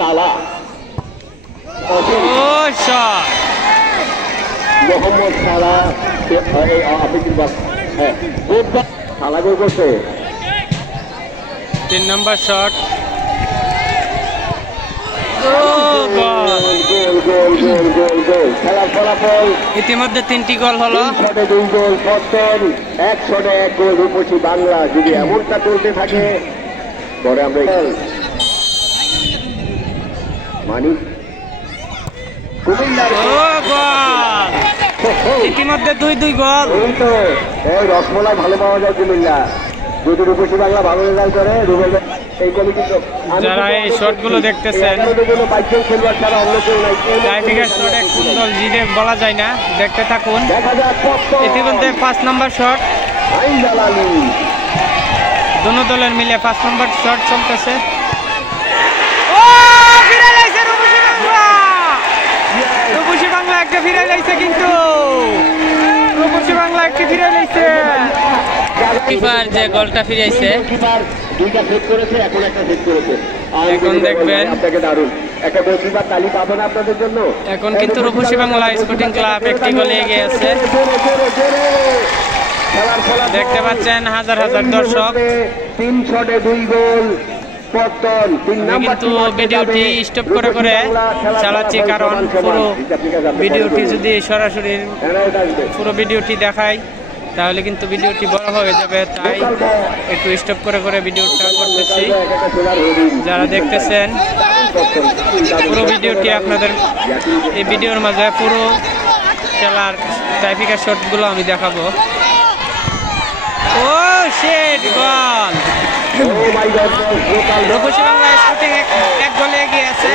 তালা মোহাম্মদ সালা সালা গোল করছে 3 নম্বর শট খেলার ফলাফল ইতিমধ্যে 3টি গোল হলো। শটে 2 গোল পত্তন, 1 শটে 1 গোল রূপসী বাংলা। যদি এমনটা চলতে থাকে পরে আমরা মানি ইতিমধ্যে 2-2 গোল। এই রসমলাই ভালো পাওয়া যায় কুমিল্লা। যদি রূপসী বাংলা ভালো রেজাল্ট করে এই কমিটি যারা এই শটগুলো দেখতেছেন জিতে বলা যায় না, দেখতে থাকুন। ইতিমধ্যে 5 নম্বর শট, দুনো দলের মিলে 5 নম্বর শট চলতেছে। রূপসী বাংলা একটা ফিরে লাইছে, কিন্তু রূপসী বাংলা একটি ফিরে লাইছে। কিপার যে গোলটা ফিরাইছে এখন দেখবেন। এখন কিন্তু রূপসী বাংলা স্পোর্টিং ক্লাব একটি গোলে এগিয়ে আছে। দেখতে পাচ্ছেন হাজার হাজার দর্শক। 3 শটে 2 গোল কিন্তু ভিডিওটি স্টপ করে করে চালাচ্ছি, কারণ পুরো ভিডিওটি যদি সরাসরি পুরো ভিডিওটি দেখাই তাহলে কিন্তু ভিডিওটি বড় হয়ে যাবে, তাই একটু স্টপ করে করে ভিডিওটা করতেছি। যারা দেখতেছেন পুরো ভিডিওটি আপনাদের এই ভিডিওর মাঝে পুরো খেলার টাইপিকার শটগুলো আমি দেখাবো। ও শিট, গোল! রূপসী বাংলা স্পোর্টিং 1 গোলে এগিয়ে আছে।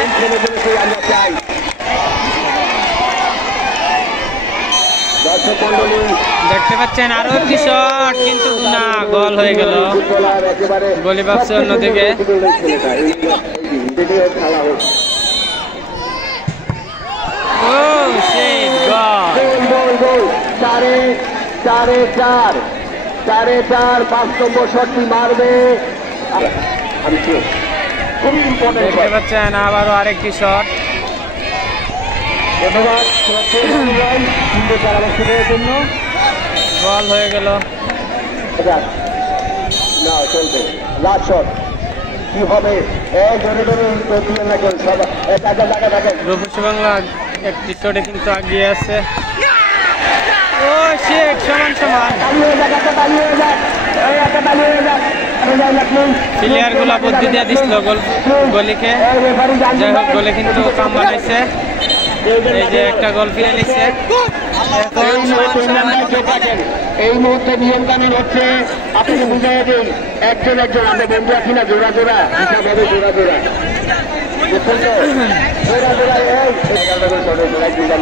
দেখতে পাচ্ছেন আরো একটি শট, কিন্তু না, গোল হয়ে গেল। গোলি ভাবছে অন্যদিকে। ও শিট, গোল! 4-4 5 নম্বর শটটি মারবে। দেখতে পাচ্ছেন আবারও আরেকটি শট। ধন্যবাদ জন্য। গোল হয়ে গেল। না চলবে, লাস্ট শট কি হবে? রূপসী বাংলা একটি শটে কিন্তু আগিয়ে আছে। ও শিট, সমান সমান। প্লেয়ার গুলা বুদ্ধি দিয়ে দিছিল গলিকে, যাই হোক গোলে কিন্তু কাম বানাইছে। এই যে একটা গোল ফিরে নিচ্ছে। এই মুহূর্তে নিয়ম কানুন হচ্ছে, আপনাকে বুঝাই দিন, একজন আমরা বন্ধু আছি না, জোড়া জোড়া হিসাব হবে, জোড়া জোড়া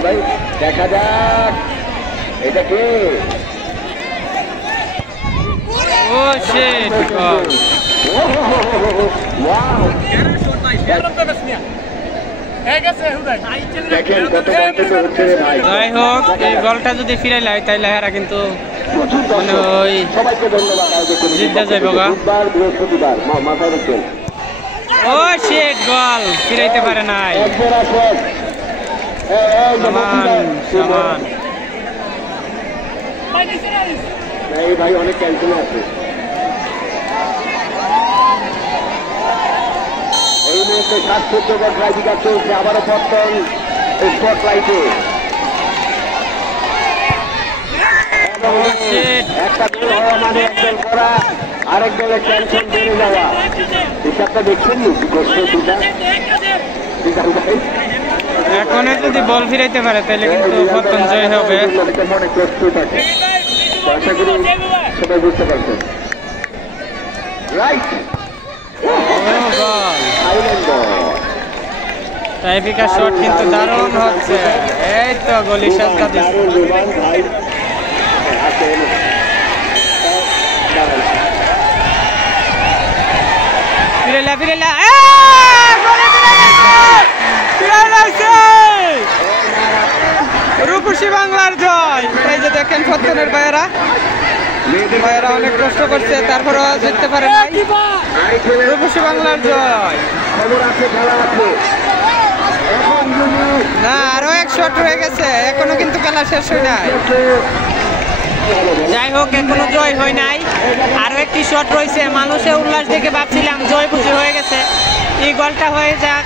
ভাই। দেখা যাক এটা কে। ও শিট, গোল! যাই হোক, এই গোলটা যদি ফিরাইলে হয় তাইলে এরা কিন্তু মানে ওই জিততে যাইব গা। ও শিট, গোল! ফিরাইতে পারে নাই। সমান সমান। এই ভাই অনেক ক্যান্সেল আছে। এই মুহূর্তে 7-14 ট্রাইবিকার চলছে, আবারও পত্তন স্পটলাইটে। একটা গোল হওয়া মানে একজন করা, আরেক দলের টেনশন বেড়ে যাওয়া। হিসাবটা দেখছেন নি? এখন যদি বল ফিরাইতে পারে তাহলে কিন্তু পত্তন জয় হবে। অনেক প্রস্তুত আছে, আশা করি সবাই বুঝতে পারছেন। রাইট, টাইপিকার শট কিন্তু দারুণ হচ্ছে। এই তো গলি সাজা ফিরেলা ফিরেলা রূপসী বাংলার জয়। এই যে দেখেন পত্তনের ভাইয়েরা অনেক কষ্ট করছে, তারপরে জিততে পারে নাই। রূপসী বাংলার জয়। খবর আছে, খেলা আছে। এখন যদি না, আরো এক শট রয়ে গেছে, এখনো কিন্তু খেলা শেষ হয় নাই। যাই হোক, এখনো জয় হয় নাই, আরো একটি শট রয়েছে। মানুষের উল্লাস দেখে ভাবছিলাম জয় বুঝি হয়ে গেছে, এই গোলটা হয়ে যাক।